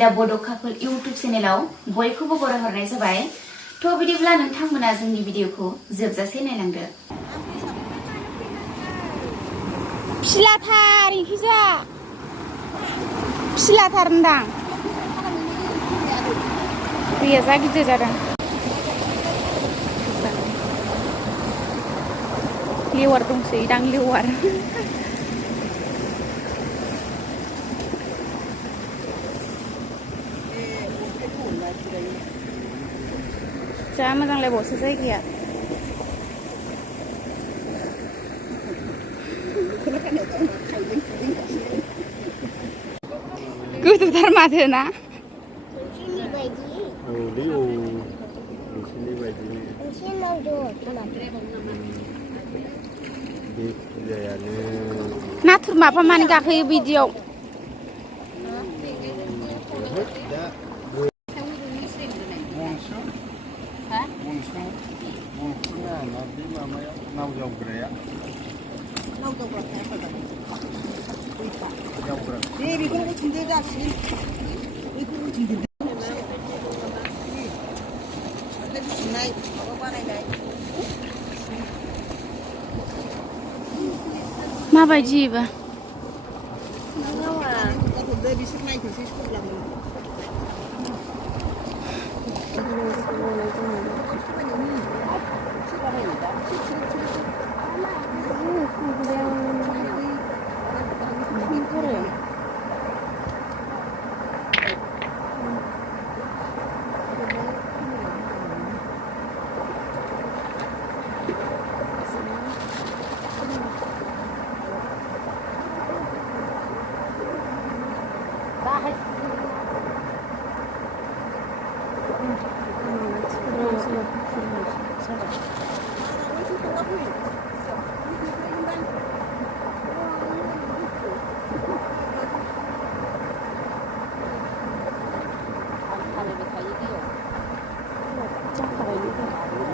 दा बड' कापोल इउटुब चेनेलाव बयखौबो बरायहरनाय जाबाय। थ' बिदिब्ला नोंथांमोना जोंनि भिडिअखौ जोबजासे नायलांदो। फिलाथार इखिजा फिलाथार होनदां दैया जा गिदिर जादों। लेवार दंसै दां लेवार जा मोजांलायबावसो जायगाया। गोथौथार माथो ना? नाथुर माफा मानो गाखोयो बिदियाव? माबायदि बा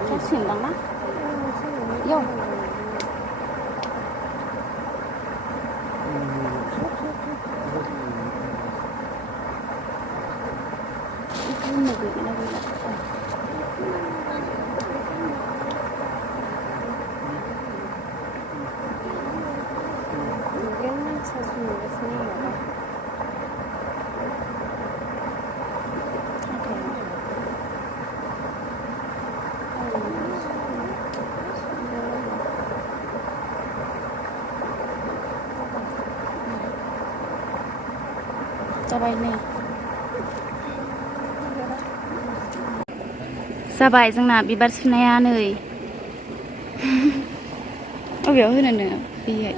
जासिगोनदां ना? इयाव जाबाय नै जाबाय जोंना बिबार सुनाया नै अबेयाव होनो नो बेहाय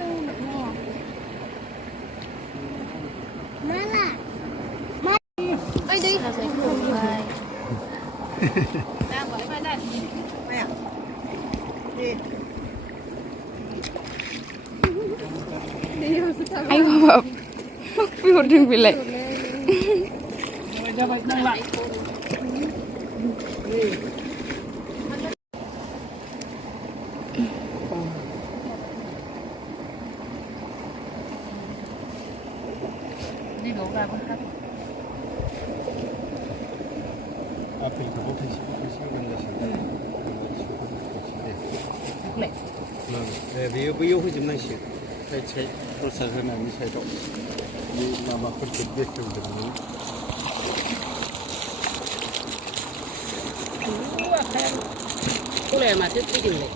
ayo bapak ordering bilai आपेलखौबो थाइसे होगोन बेयो बैयाव होजोबनांसिगोन साइड साइड प्रसाद होनानै साइडआव बे माबाफोरखौ बेखेवजोबनानै गलाया माथो थैदोंलाय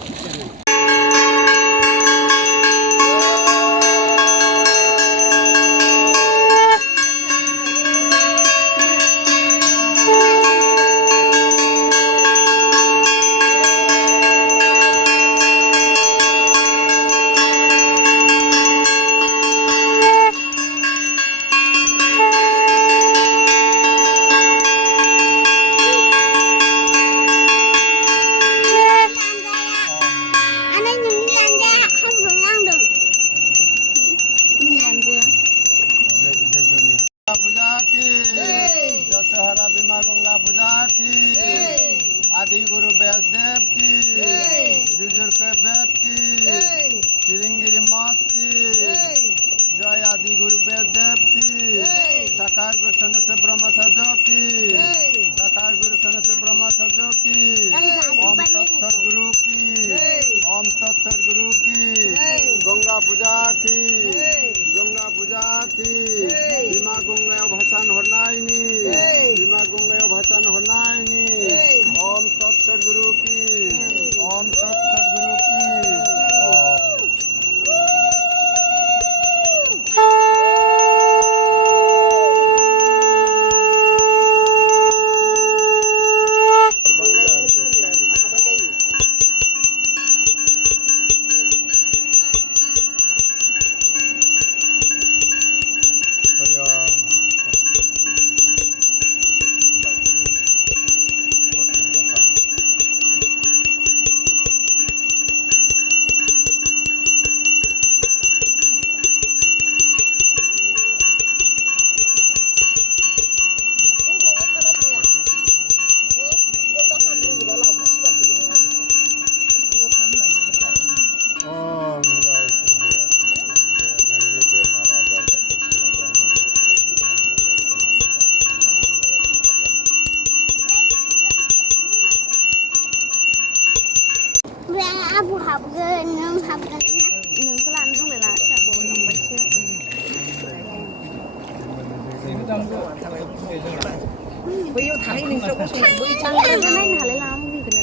बैयाव थाहै नोंस्रा गसं बै नायनो हालाय लाङा मुभिखौनो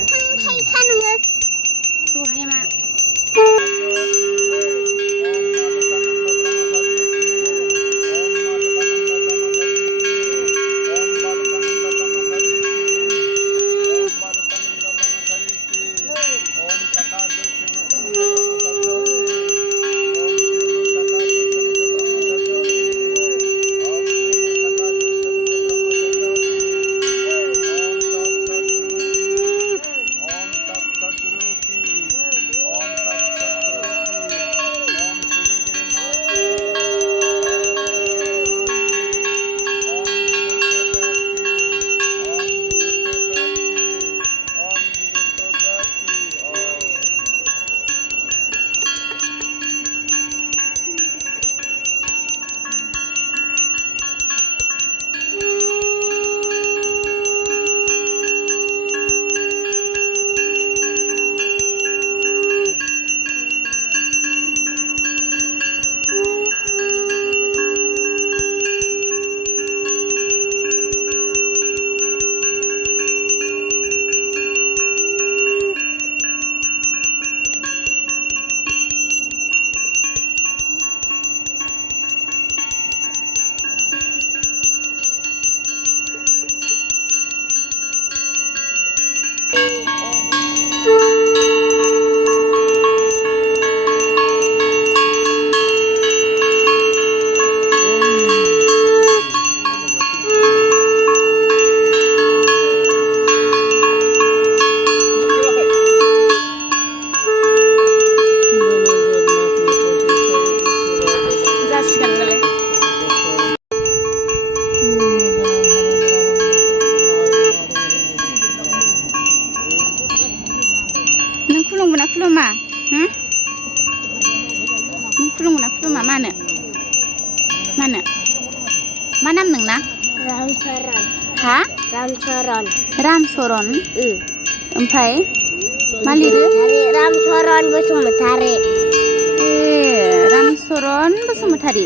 रहाय मा खुलुमा नों खुलुमगोना खुलुमा मानो मा नाम नोंना रामचरण हा रामचरण ओमफ्राय मा लिरो रामचरण बसुमतारी ए रामचरण बसुमतारी